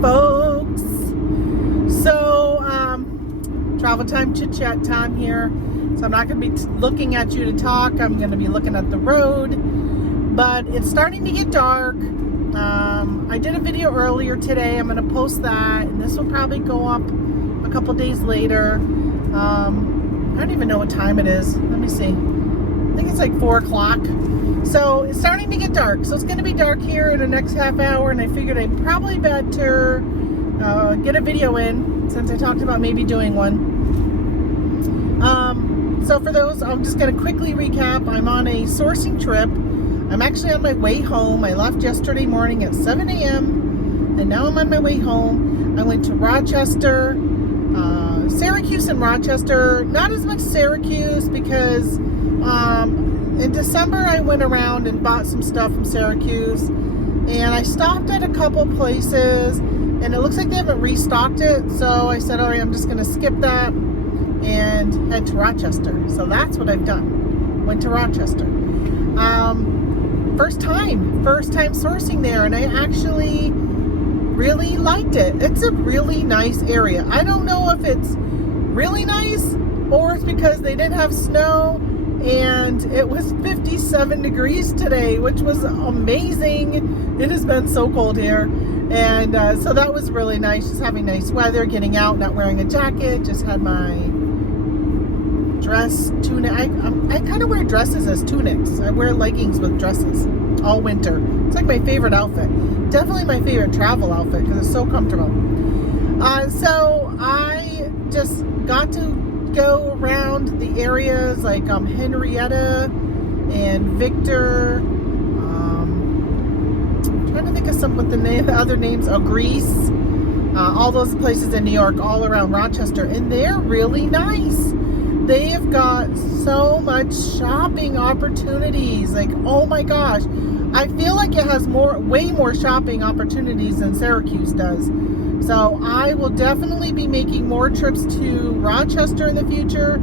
folks. So, travel time, chit chat time here. So I'm not going to be looking at you to talk. I'm going to be looking at the road. But it's starting to get dark. I did a video earlier today. I'm going to post that, and this will probably go up a couple days later. I don't even know what time it is. Let me see. I think it's like 4 o'clock. So it's starting to get dark. So it's going to be dark here in the next half hour, and I figured I'd probably better get a video in since I talked about maybe doing one. So for those, I'm just going to quickly recap. I'm on a sourcing trip. I'm actually on my way home. I left yesterday morning at 7 a.m. and now I'm on my way home. I went to Rochester, Syracuse and Rochester. Not as much Syracuse because in December I went around and bought some stuff from Syracuse, and I stopped at a couple places and it looks like they haven't restocked it. So I said, all right, I'm just going to skip that and head to Rochester. So that's what I've done. Went to Rochester. First time sourcing there, and I actually really liked it. It's a really nice area. I don't know if it's really nice or it's because they didn't have snow and it was 57 degrees today, which was amazing. It has been so cold here, and so that was really nice, just having nice weather, getting out, not wearing a jacket, just had my dress, tunic. I kind of wear dresses as tunics. I wear leggings with dresses all winter. It's like my favorite outfit. Definitely my favorite travel outfit because it's so comfortable. So I just got to go around the areas like Henrietta and Victor. I'm trying to think of some with the other names. Greece. All those places in New York, all around Rochester, and they're really nice. They have got so much shopping opportunities. Like, oh my gosh. I feel like it has way more shopping opportunities than Syracuse does. So I will definitely be making more trips to Rochester in the future.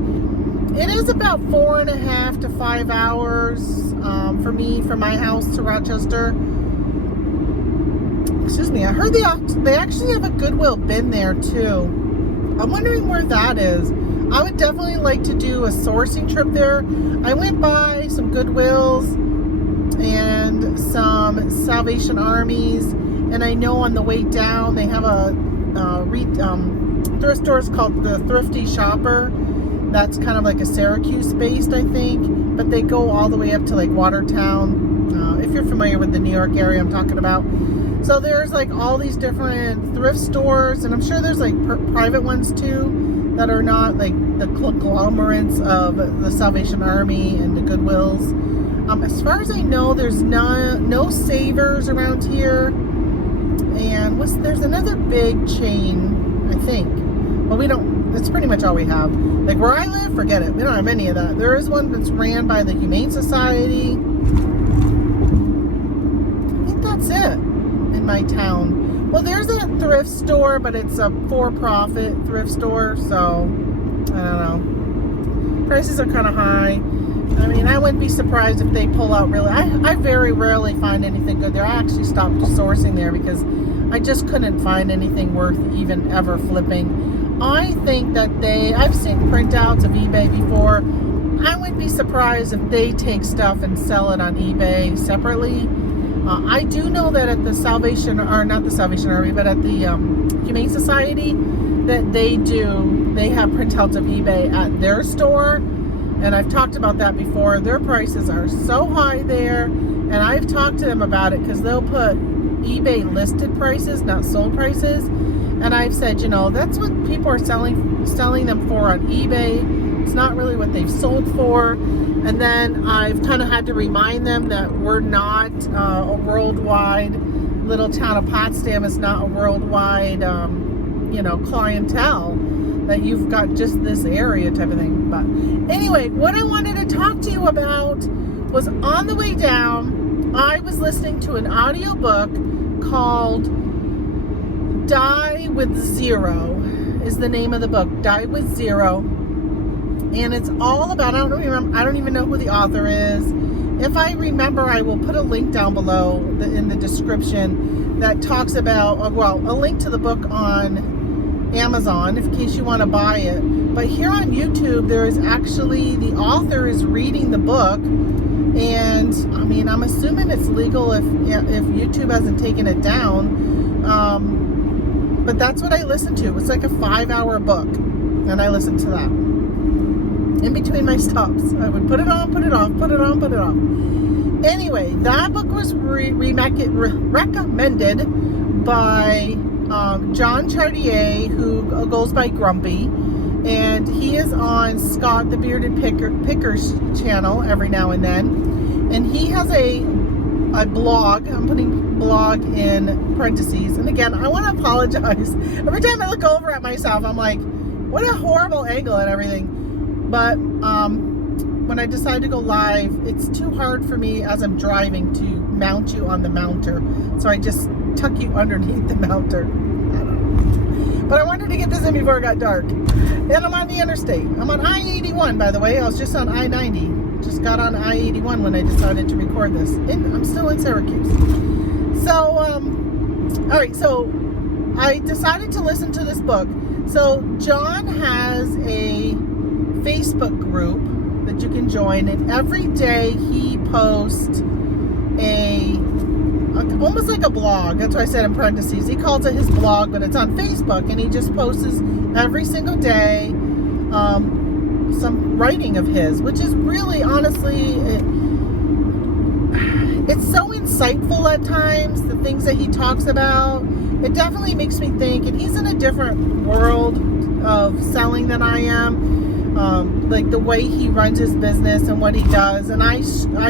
It is about 4.5 to 5 hours for me from my house to Rochester. Excuse me. I heard they actually have a Goodwill bin there too. I'm wondering where that is. I would definitely like to do a sourcing trip there. I went by some Goodwills and some Salvation Armies, and I know on the way down they have a thrift store called the Thrifty Shopper. That's kind of like a Syracuse based, I think, but they go all the way up to like Watertown. If you're familiar with the New York area I'm talking about. So there's like all these different thrift stores, and I'm sure there's like private ones too that are not like the conglomerates of the Salvation Army and the Goodwills. As far as I know, there's no Savers around here, and there's another big chain, I think. Well, we don't. That's pretty much all we have. Like where I live, forget it. We don't have any of that. There is one that's ran by the Humane Society. I think that's it in my town. Well, there's a thrift store, but it's a for-profit thrift store, so I don't know. Prices are kind of high. I mean, I wouldn't be surprised if they pull out really. I very rarely find anything good there. I actually stopped sourcing there because I just couldn't find anything worth even ever flipping. I think that I've seen printouts of eBay before. I wouldn't be surprised if they take stuff and sell it on eBay separately. I do know that at the not the Salvation Army, but at the Humane Society, that they have printouts of eBay at their store. And I've talked about that before. Their prices are so high there. And I've talked to them about it because they'll put eBay listed prices, not sold prices. And I've said, that's what people are selling them for on eBay. It's not really what they've sold for. And then I've kind of had to remind them that we're not a worldwide, little town of Potsdam is not a worldwide, clientele, that you've got just this area type of thing. But anyway, what I wanted to talk to you about was on the way down, I was listening to an audiobook called Die with Zero is the name of the book. Die with Zero. And it's all about, I don't even know who the author is. If I remember, I will put a link down below in the description that talks about, a link to the book on Amazon in case you want to buy it. But here on YouTube, there is actually, the author is reading the book. And I mean, I'm assuming it's legal if YouTube hasn't taken it down. But that's what I listen to. It's like a 5-hour book. And I listen to that in between my stops. I would put it on, put it off, put it on, put it off. Anyway, that book was recommended by John Chartier, who goes by Grumpy, and he is on Scott the Bearded Picker's channel every now and then, and he has a blog. I'm putting blog in parentheses, and again, I want to apologize. Every time I look over at myself, I'm like, what a horrible angle and everything. But when I decide to go live, it's too hard for me as I'm driving to mount you on the mounter. So I just tuck you underneath the mounter. I don't know. But I wanted to get this in before it got dark. And I'm on the interstate. I'm on I-81, by the way. I was just on I-90. Just got on I-81 when I decided to record this. And I'm still in Syracuse. So, all right. So I decided to listen to this book. So John has a Facebook group that you can join, and every day he posts almost like a blog. That's why I said in parentheses. He calls it his blog, but it's on Facebook, and he just posts every single day some writing of his, which is really, honestly, it's so insightful at times, the things that he talks about. It definitely makes me think, and he's in a different world of selling than I am. Like the way he runs his business and what he does, and I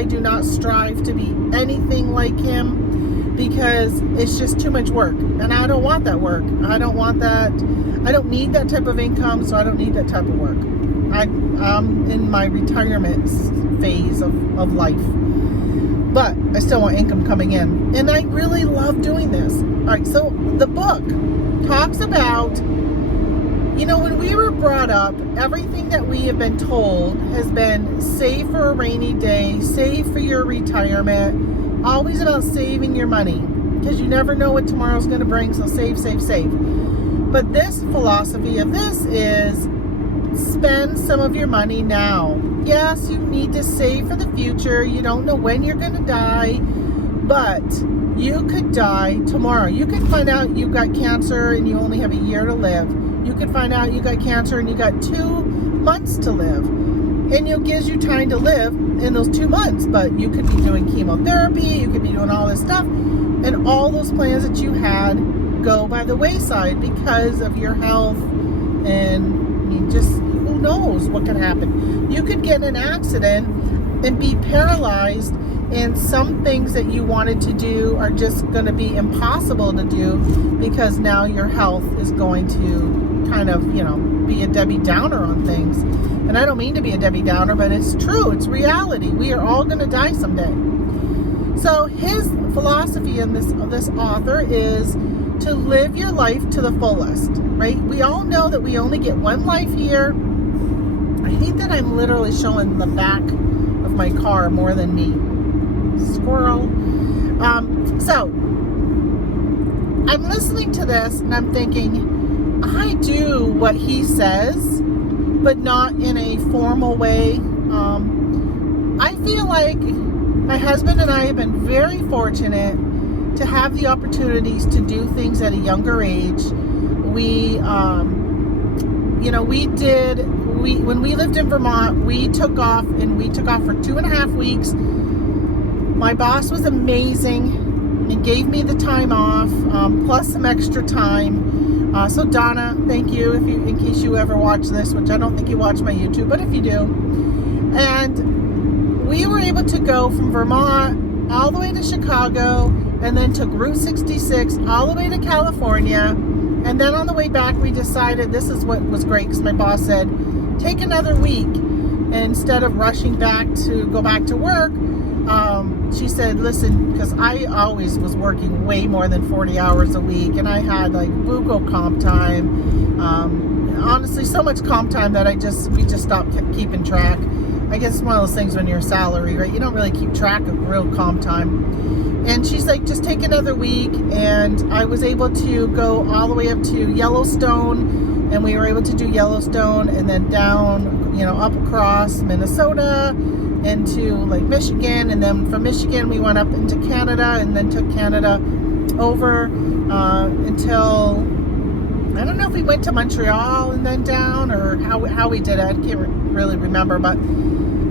do not strive to be anything like him, because it's just too much work, and I don't want that work. I don't want that. I don't need that type of income, so I don't need that type of work. I'm in my retirement phase of life, but I still want income coming in, and I really love doing this. All right, so the book talks about, when we were brought up, everything that we have been told has been save for a rainy day, save for your retirement, always about saving your money, because you never know what tomorrow's going to bring, so save, save, save. But this philosophy of this is spend some of your money now. Yes, you need to save for the future. You don't know when you're going to die, but you could die tomorrow. You could find out you've got cancer and you only have a year to live. You could find out you got cancer and you got 2 months to live. And it gives you time to live in those 2 months. But you could be doing chemotherapy, you could be doing all this stuff. And all those plans that you had go by the wayside because of your health. And who knows what could happen. You could get in an accident and be paralyzed, and some things that you wanted to do are just going to be impossible to do because now your health is going to kind of, be a Debbie Downer on things. And I don't mean to be a Debbie Downer, but it's true. It's reality. We are all going to die someday. So his philosophy in this author is to live your life to the fullest, right? We all know that we only get one life here. I hate that I'm literally showing the back of my car more than me. Squirrel. So I'm listening to this and I'm thinking, I do what he says, but not in a formal way. I feel like my husband and I have been very fortunate to have the opportunities to do things at a younger age. When we lived in Vermont, we took off for 2.5 weeks. My boss was amazing and gave me the time off, plus some extra time. So Donna, thank you in case you ever watch this, which I don't think you watch my YouTube, but if you do. And we were able to go from Vermont all the way to Chicago, and then took Route 66 all the way to California. And then on the way back, we decided, this is what was great, because my boss said, take another week. And instead of rushing back to go back to work, she said, listen, because I always was working way more than 40 hours a week, and I had like buco comp time. Honestly, so much comp time that we just stopped keeping track. I guess it's one of those things when you're a salary, right? You don't really keep track of real comp time. And she's like, just take another week. And I was able to go all the way up to Yellowstone, and we were able to do Yellowstone, and then down, up across Minnesota into Lake Michigan, and then from Michigan we went up into Canada, and then took Canada over until, I don't know if we went to Montreal and then down, or how we did it. I can't really remember, but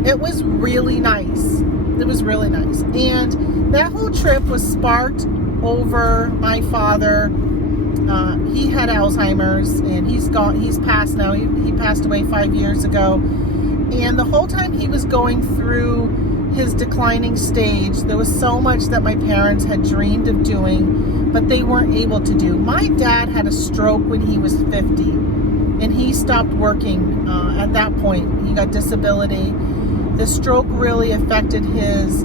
it was really nice. It was really nice. And that whole trip was sparked over my father. He had Alzheimer's, and he's passed now. He passed away 5 years ago. And the whole time he was going through his declining stage, there was so much that my parents had dreamed of doing, but they weren't able to do. My dad had a stroke when he was 50, and he stopped working at that point. He got disability. The stroke really affected his,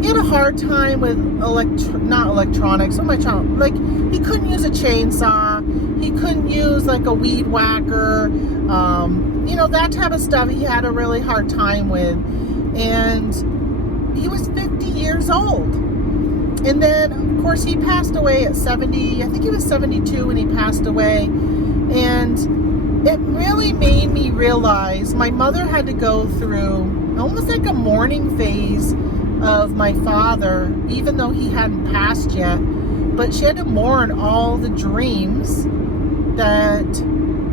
he had a hard time with not electronics. What am I trying? Like, he couldn't use a chainsaw. He couldn't use like a weed whacker. That type of stuff he had a really hard time with. And he was 50 years old. And then, of course, he passed away at 70. I think he was 72 when he passed away. And it really made me realize my mother had to go through almost like a mourning phase of my father, even though he hadn't passed yet. But she had to mourn all the dreams that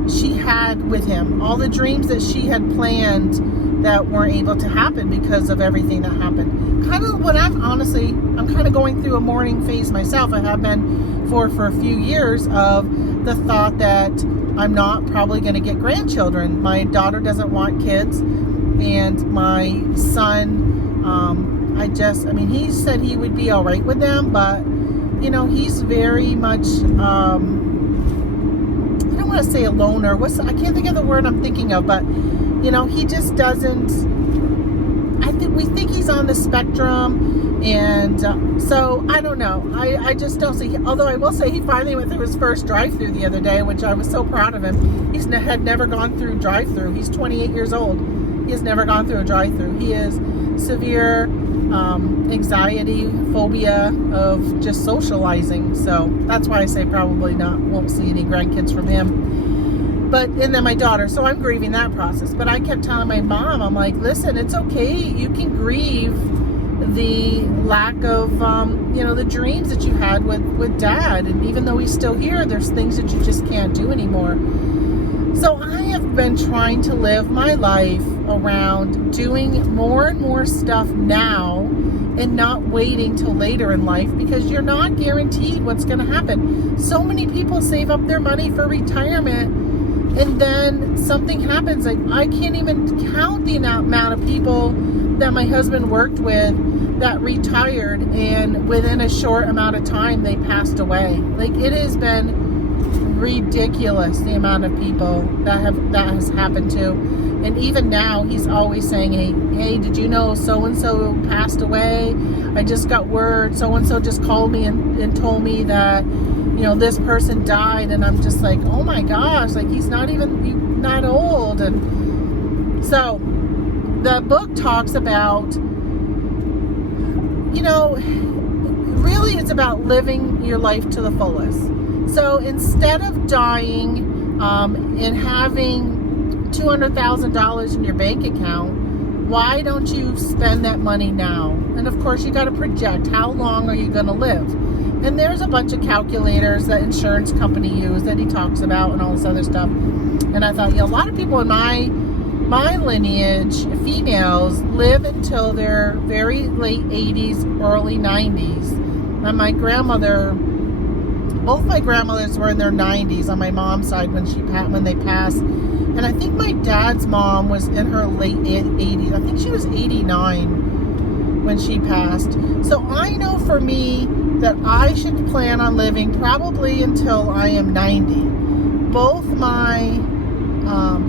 she had with him, all the dreams that she had planned that weren't able to happen because of everything that happened. Kind of what I'm kind of going through a mourning phase myself. I have been for a few years of the thought that I'm not probably going to get grandchildren. My daughter doesn't want kids, and my son, he said he would be all right with them, but he's very much, I don't want to say a loner. I can't think of the word I'm thinking of, but he just doesn't. We think he's on the spectrum, and so I don't know. I just don't see. Although I will say he finally went through his first drive-through the other day, which I was so proud of him. He had never gone through drive-through. He's 28 years old. He has never gone through a drive-through. He is severe anxiety, phobia of just socializing. So that's why I say probably won't see any grandkids from him. And then my daughter, so I'm grieving that process. But I kept telling my mom, I'm like, listen, it's okay. You can grieve the lack of, the dreams that you had with Dad. And even though he's still here, there's things that you just can't do anymore. So I have been trying to live my life around doing more and more stuff now and not waiting till later in life, because you're not guaranteed what's going to happen. So many people save up their money for retirement, and then something happens. Like, I can't even count the amount of people that my husband worked with that retired, and within a short amount of time they passed away. Like, it has been ridiculous the amount of people that has happened to. And even now he's always saying, hey, did you know so-and-so passed away? I just got word, so-and-so just called me and told me that this person died. And I'm just like, oh my gosh, like, he's not even that old. And so the book talks about, really it's about living your life to the fullest. So instead of dying and having $200,000 in your bank account, why don't you spend that money now? And of course, you got to project how long are you going to live. And there's a bunch of calculators that insurance company use that he talks about and all this other stuff. And I thought, a lot of people in my lineage, females, live until their very late 80s, early 90s. And my grandmother, both my grandmothers were in their 90s on my mom's side when they passed. And I think my dad's mom was in her late 80s. I think she was 89 when she passed. So I know for me that I should plan on living probably until I am 90. Both my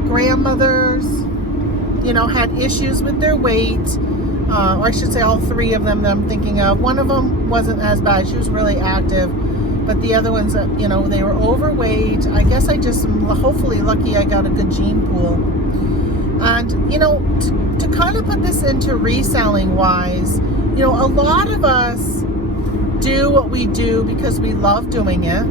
grandmothers, had issues with their weight. Or I should say all three of them that I'm thinking of. One of them wasn't as bad. She was really active. But the other ones, they were overweight. I guess I just am hopefully lucky I got a good gene pool. And, to kind of put this into reselling wise, a lot of us do what we do because we love doing it.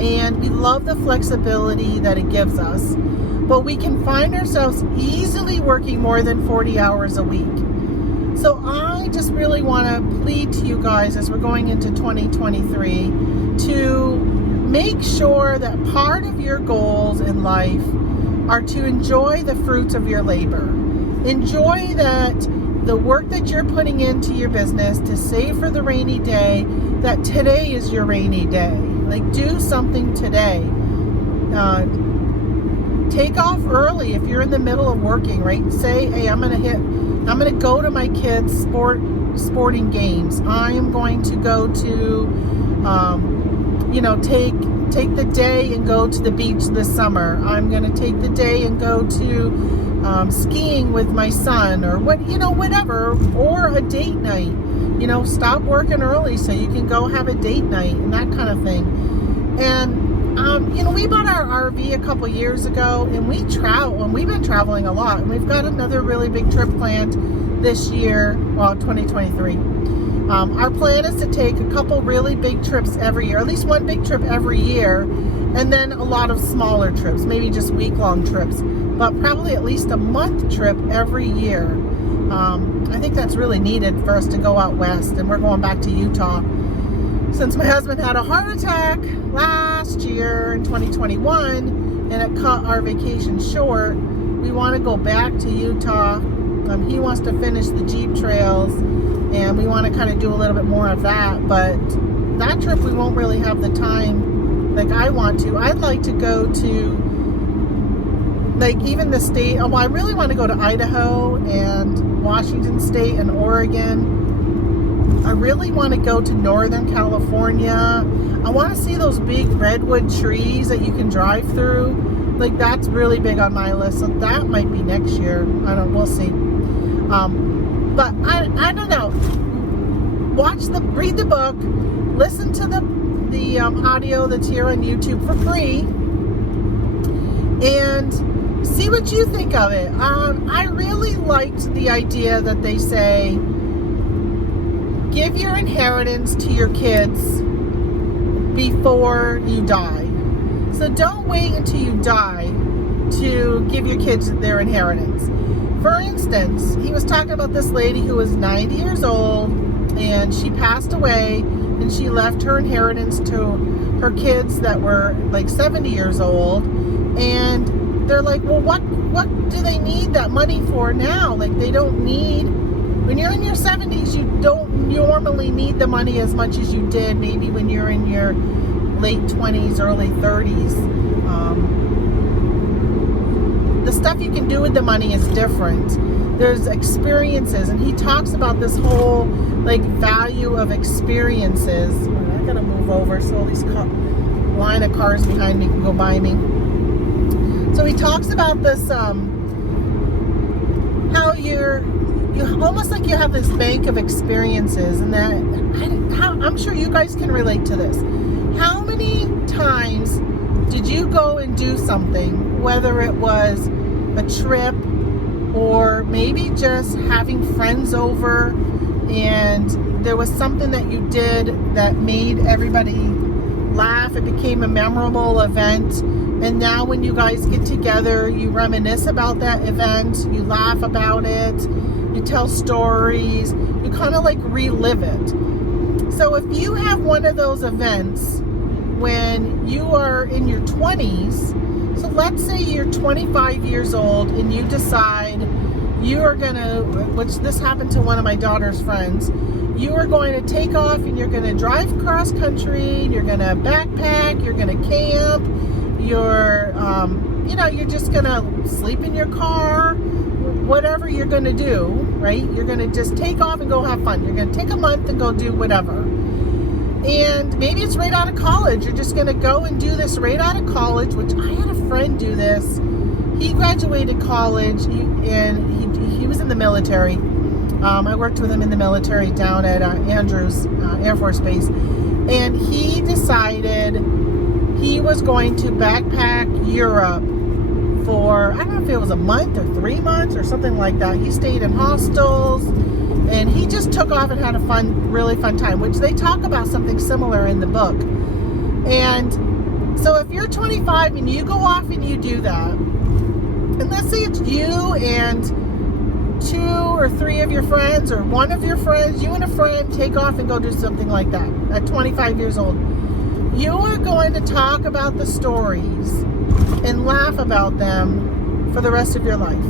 And we love the flexibility that it gives us. But we can find ourselves easily working more than 40 hours a week. So I just really want to plead to you guys as we're going into 2023 to make sure that part of your goals in life are to enjoy the fruits of your labor. Enjoy that the work that you're putting into your business to save for the rainy day, that today is your rainy day. Like, do something today. Take off early if you're in the middle of working, right? Say, hey, I'm going to go to my kids' sporting games. I am going to go to, take the day and go to the beach this summer. I'm going to take the day and go to skiing with my son, or whatever, or a date night. Stop working early so you can go have a date night and that kind of thing. And we bought our RV a couple years ago, and we travel, and we've been traveling a lot, and we've got another really big trip planned this year, 2023. Our plan is to take a couple really big trips every year, at least one big trip every year, and then a lot of smaller trips, maybe just week-long trips, but probably at least a month trip every year. I think that's really needed for us to go out west, and we're going back to Utah. Since my husband had a heart attack last year in 2021 and it cut our vacation short, we want to go back to Utah. He wants to finish the Jeep trails, and we want to kind of do a little bit more of that. But that trip we won't really have the time like I want to. I'd like to go to even the state. I really want to go to Idaho and Washington State and Oregon. I really want to go to Northern California. I want to see those big redwood trees that you can drive through. That's really big on my list. So that might be next year. We'll see. But I don't know. Read the book, listen to the audio that's here on YouTube for free, and see what you think of it. I really liked the idea that they say, give your inheritance to your kids before you die. So don't wait until you die to give your kids their inheritance. For instance, he was talking about this lady who was 90 years old, and she passed away, and she left her inheritance to her kids that were 70 years old. And they're like, well, what do they need that money for now? They don't need, when you're in your 70s, you don't normally need the money as much as you did maybe when you're in your late 20s, early 30s. The stuff you can do with the money is different. There's experiences, and he talks about this whole value of experiences. I gotta move over so these line of cars behind me can go by me. So he talks about this, how you almost you have this bank of experiences, and that I'm sure you guys can relate to this. How many times did you go and do something, whether it was a trip or maybe just having friends over, and there was something that you did that made everybody laugh? It became a memorable event, and now when you guys get together, you reminisce about that event, you laugh about it, you tell stories, you kind of relive it. So if you have one of those events when you are in your 20s, so let's say you're 25 years old and you decide you are going to, which this happened to one of my daughter's friends, you are going to take off and you're going to drive cross country, you're going to backpack, you're going to camp, you're just going to sleep in your car, whatever you're going to do, right? You're going to just take off and go have fun. You're going to take a month and go do whatever. And maybe it's right out of college. You're just going to go and do this right out of college, which I had a friend do this. he graduated college, and he was in the military. I worked with him in the military down at Andrews Air Force Base, and he decided he was going to backpack Europe for, I don't know if it was a month or 3 months or something like that. He stayed in hostels, and he just took off and had a really fun time, which they talk about something similar in the book. And so if you're 25 and you go off and you do that, and let's say it's you and 2 or 3 of your friends, or one of your friends, you and a friend take off and go do something like that at 25 years old, you are going to talk about the stories and laugh about them for the rest of your life.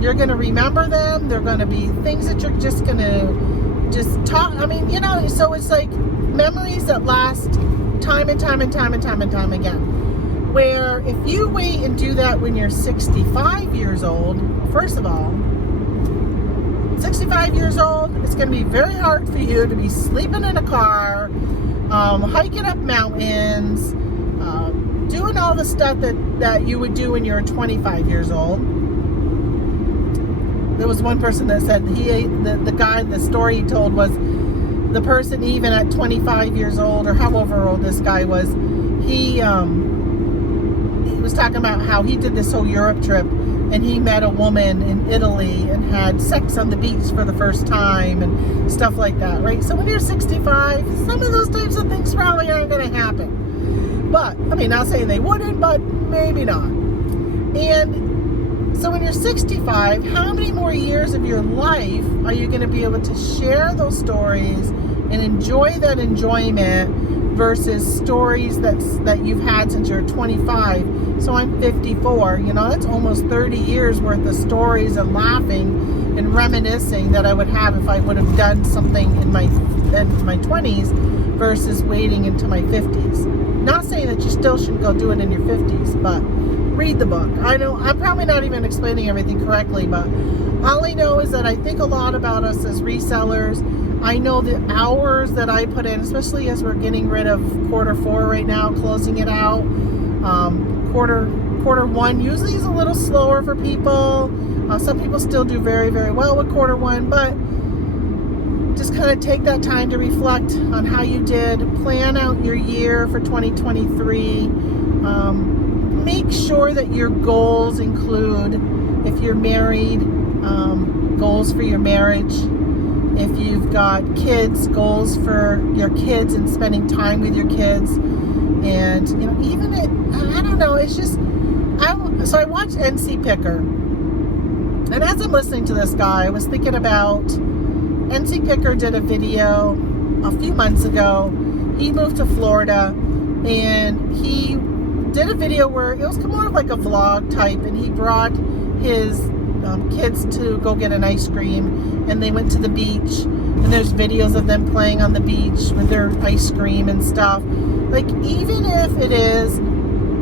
You're going to remember them. They're going to be things that you're just going to just talk. I mean, you know, so it's like memories that last time and time and time and time and time again. Where if you wait and do that when you're 65 years old, first of all, 65 years old, it's going to be very hard for you to be sleeping in a car, hiking up mountains, doing all the stuff that you would do when you're 25 years old. There was one person that said the story he told was the person even at 25 years old, or however old this guy was, he was talking about how he did this whole Europe trip, and he met a woman in Italy and had sex on the beach for the first time and stuff like that, right? So when you're 65, some of those types of things probably aren't going to happen. But, I mean, not saying they wouldn't, but maybe not. And so when you're 65, how many more years of your life are you going to be able to share those stories and enjoy that enjoyment versus stories that you've had since you're 25? So I'm 54, you know, that's almost 30 years worth of stories and laughing and reminiscing that I would have if I would have done something in my 20s versus waiting into my 50s. Not saying that you still shouldn't go do it in your 50s, but read the book. I know I'm probably not even explaining everything correctly, but all I know is that I think a lot about us as resellers. I know the hours that I put in, especially as we're getting rid of quarter 4 right now, closing it out. Quarter 1 usually is a little slower for people. Some people still do very, very well with quarter 1, but just kind of take that time to reflect on how you did. Plan out your year for 2023. Make sure that your goals include, if you're married, goals for your marriage. If you've got kids, goals for your kids and spending time with your kids. And, you know, even I don't know, it's just, so I watched NC Picker. And as I'm listening to this guy, I was thinking about, NC Picker did a video a few months ago. He moved to Florida, and he did a video where it was more of like a vlog type, and he brought his kids to go get an ice cream, and they went to the beach, and there's videos of them playing on the beach with their ice cream and stuff. Like, even if it is,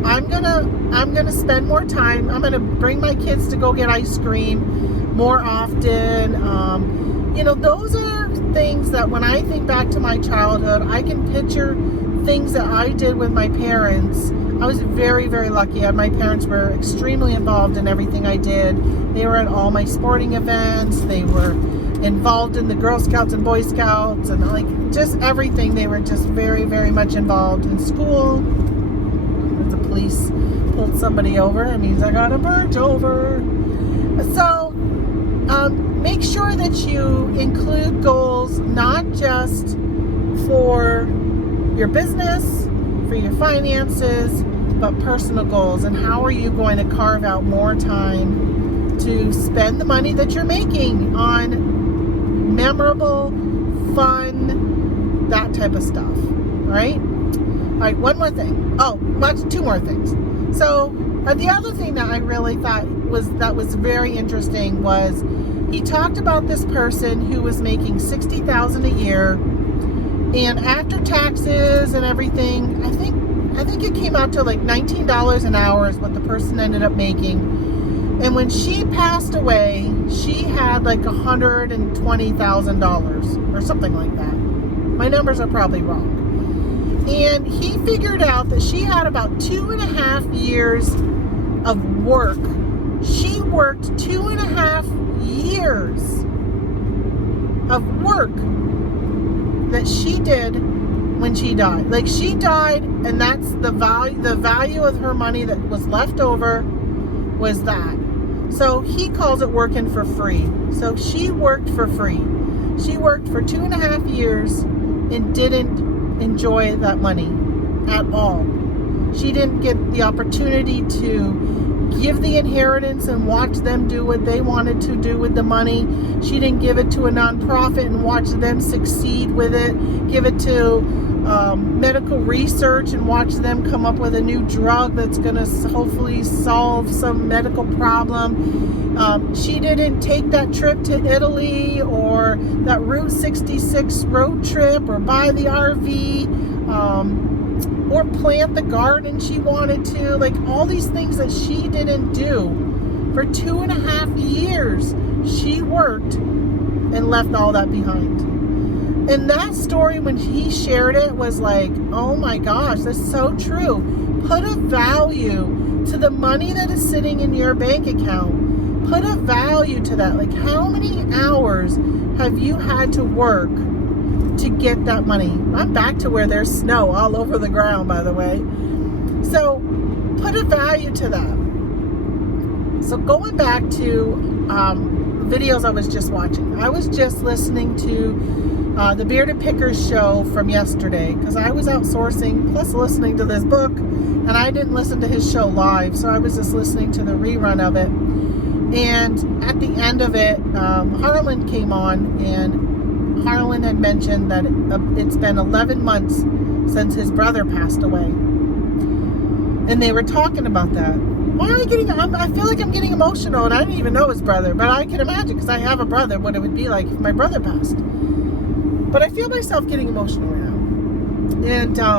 I'm gonna spend more time, I'm gonna bring my kids to go get ice cream more often. You know, those are things that when I think back to my childhood, I can picture things that I did with my parents. I was very, very lucky. My parents were extremely involved in everything I did. They were at all my sporting events. They were involved in the Girl Scouts and Boy Scouts, and like just everything. They were just very, very much involved in school. If the police pulled somebody over, it means I got a burnt over. So make sure that you include goals, not just for your business, for your finances, but personal goals. And how are you going to carve out more time to spend the money that you're making on memorable, fun, that type of stuff, right? All right, one more thing. Oh, two more things. So the other thing that I really thought was very interesting was he talked about this person who was making $60,000 a year, and after taxes and everything, I think it came out to like $19 an hour is what the person ended up making. And when she passed away, she had like $120,000 or something like that. My numbers are probably wrong. And he figured out that she had about 2.5 years of work worked 2.5 years of work that she did when she died. Like, she died, and that's the value of her money that was left over was that. So he calls it working for free. So she worked for free. She worked for 2.5 years and didn't enjoy that money at all. She didn't get the opportunity to give the inheritance and watch them do what they wanted to do with the money. She didn't give it to a nonprofit and watch them succeed with it. Give it to medical research and watch them come up with a new drug that's going to hopefully solve some medical problem. She didn't take that trip to Italy or that Route 66 road trip or buy the RV or plant the garden she wanted to. Like, all these things that she didn't do for 2.5 years. She worked and left all that behind. And that story, when he shared it, was like, oh my gosh, that's so true. Put a value to the money that is sitting in your bank account. Put a value to that. Like, how many hours have you had to work to get that money? I'm back to where there's snow all over the ground, by the way. So put a value to that. So going back to videos I was just watching. I was just listening to the Bearded Pickers show from yesterday, because I was outsourcing plus listening to this book, and I didn't listen to his show live, so I was just listening to the rerun of it. And at the end of it, Harlan came on, and Harlan had mentioned that it's been 11 months since his brother passed away, and they were talking about that. Why am I getting, I feel like I'm getting emotional, and I didn't even know his brother, but I can imagine, because I have a brother, what it would be like if my brother passed. But I feel myself getting emotional right now.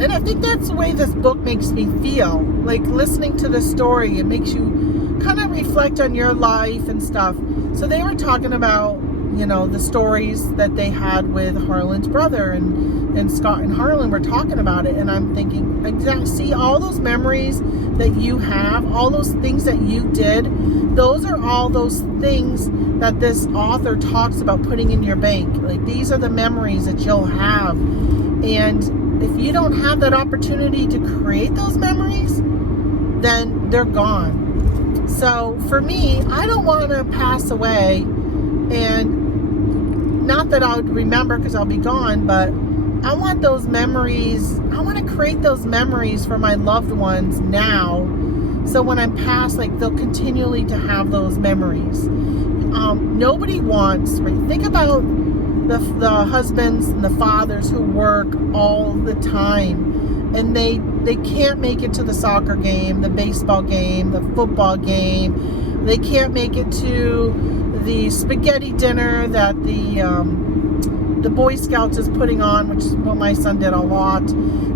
And I think that's the way this book makes me feel. Like, listening to the story, it makes you kind of reflect on your life and stuff. So they were talking about, you know, the stories that they had with Harlan's brother, and Scott and Harlan were talking about it, and I'm thinking, exactly, see, all those memories that you have, all those things that you did, those are all those things that this author talks about putting in your bank. Like, these are the memories that you'll have, and if you don't have that opportunity to create those memories, then they're gone. So for me, I don't want to pass away, and not that I would remember because I'll be gone, but I want those memories. I want to create those memories for my loved ones now, so when I'm past, like, they'll continually to have those memories. Nobody wants, right? Think about the husbands and the fathers who work all the time, and they can't make it to the soccer game, the baseball game, the football game. They can't make it to the spaghetti dinner that the Boy Scouts is putting on, which is what my son did a lot.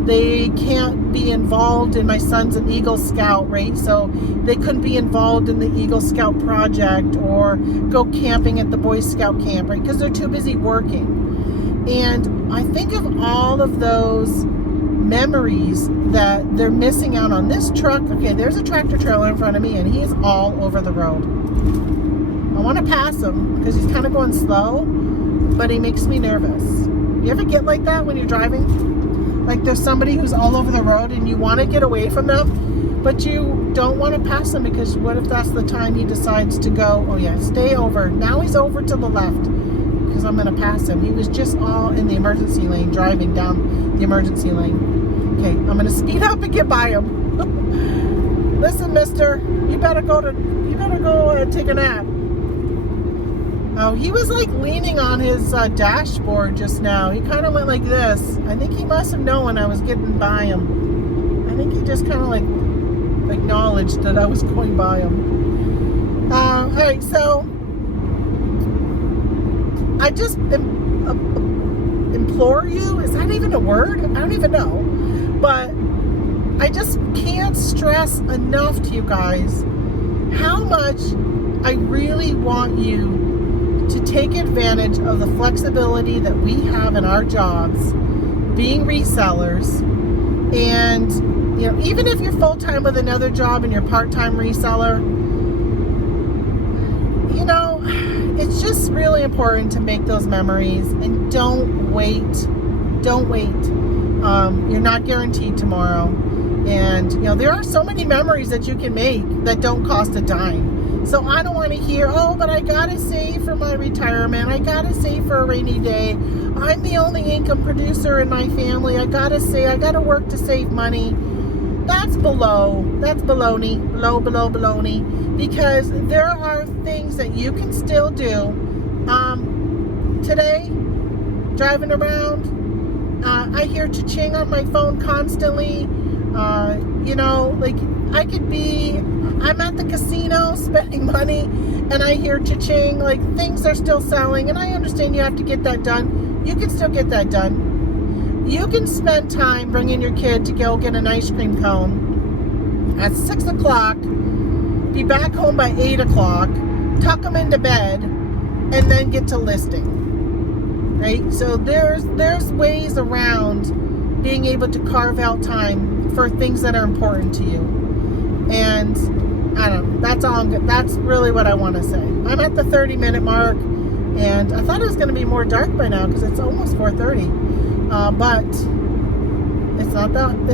They can't be involved, and my son's an Eagle Scout, right? So they couldn't be involved in the Eagle Scout project or go camping at the Boy Scout camp, right? Because they're too busy working. And I think of all of those memories that they're missing out on. This truck, okay, there's a tractor trailer in front of me, and he is all over the road. I want to pass him because he's kind of going slow, but he makes me nervous. You ever get like that when you're driving? Like, there's somebody who's all over the road and you want to get away from them, but you don't want to pass them, because what if that's the time he decides to go, oh yeah, stay over. Now he's over to the left because I'm going to pass him. He was just all in the emergency lane, driving down the emergency lane. Okay, I'm going to speed up and get by him. Listen, mister, you better go take a nap. Oh, he was like leaning on his dashboard just now. He kind of went like this. I think he must have known when I was getting by him. I think he just kind of like acknowledged that I was going by him. All right, so I just implore you. Is that even a word? I don't even know. But I just can't stress enough to you guys how much I really want you to take advantage of the flexibility that we have in our jobs, being resellers. And, you know, even if you're full-time with another job and you're part-time reseller, it's just really important to make those memories, and don't wait. Don't wait. You're not guaranteed tomorrow. And, there are so many memories that you can make that don't cost a dime. So I don't want to hear, oh, but I got to save for my retirement. I got to save for a rainy day. I'm the only income producer in my family. I got to work to save money. That's baloney. That's baloney. Because there are things that you can still do. Today, driving around, I hear cha-ching on my phone constantly. I could be, I'm at the casino spending money, and I hear cha-ching, things are still selling, and I understand you have to get that done. You can still get that done. You can spend time bringing your kid to go get an ice cream cone at 6 o'clock, be back home by 8 o'clock, tuck them into bed, and then get to listing, right? So there's ways around being able to carve out time for things that are important to you. And I don't know, that's really what I want to say. I'm at the 30-minute mark, and I thought it was going to be more dark by now because it's almost 4:30. But it's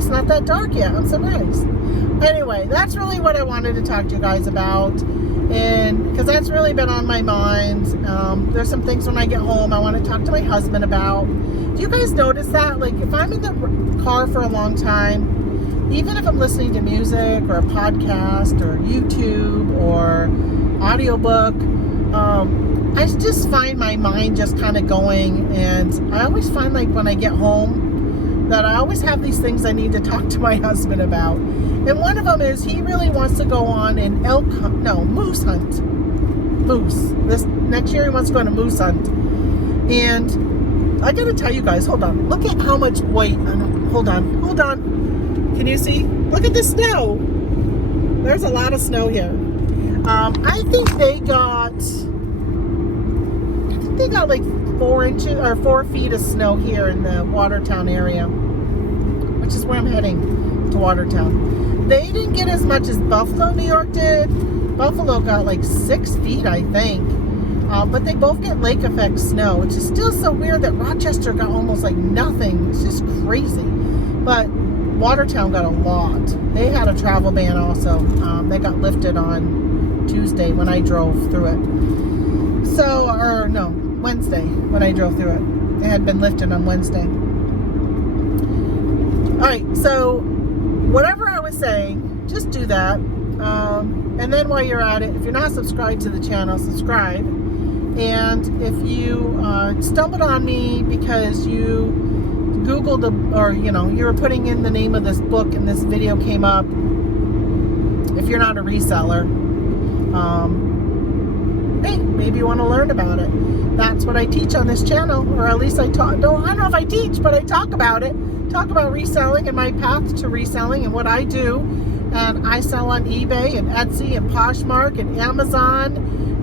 not that dark yet. I'm surprised. Anyway, that's really what I wanted to talk to you guys about, and because that's really been on my mind. There's some things when I get home I want to talk to my husband about. Do you guys notice that? If I'm in the car for a long time, even if I'm listening to music or a podcast or YouTube or audiobook, I just find my mind just kind of going, and I always find when I get home that I always have these things I need to talk to my husband about. And one of them is he really wants to go on an moose hunt. This next year he wants to go on a moose hunt. And I gotta tell you guys, hold on. Look at how much white, hold on. Can you see? Look at the snow. There's a lot of snow here. I think they got 4 feet of snow here in the Watertown area, which is where I'm heading, to Watertown. They didn't get as much as Buffalo, New York did. Buffalo got 6 feet, I think. But they both get lake effect snow, which is still so weird that Rochester got almost nothing. It's just crazy. But Watertown got a lot. They had a travel ban also. They got lifted on Tuesday when I drove through it. Wednesday when I drove through it. They had been lifted on Wednesday. Alright, so whatever I was saying, just do that. And then while you're at it, if you're not subscribed to the channel, subscribe. And if you stumbled on me because you Googled you were putting in the name of this book and this video came up, if you're not a reseller, hey, maybe you want to learn about it. That's what I teach on this channel, or at least I don't know if I teach, but I talk about it. Talk about reselling and my path to reselling and what I do. And I sell on eBay and Etsy and Poshmark and Amazon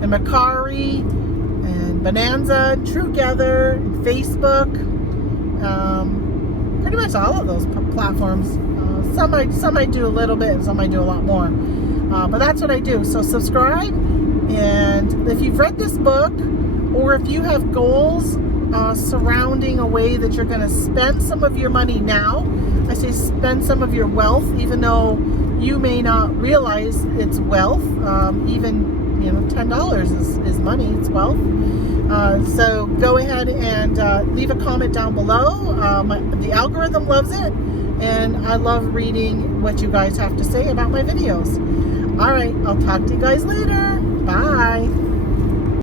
and Mercari and Bonanza and TrueGether and Facebook. Pretty much all of those platforms. Some I do a little bit, and some I do a lot more. But that's what I do. So subscribe, and if you've read this book, or if you have goals surrounding a way that you're going to spend some of your money now, I say spend some of your wealth, even though you may not realize it's wealth. Even $10 is money, it's wealth. So go ahead and leave a comment down below. The algorithm loves it, and I love reading what you guys have to say about my videos. All right, I'll talk to you guys later. Bye.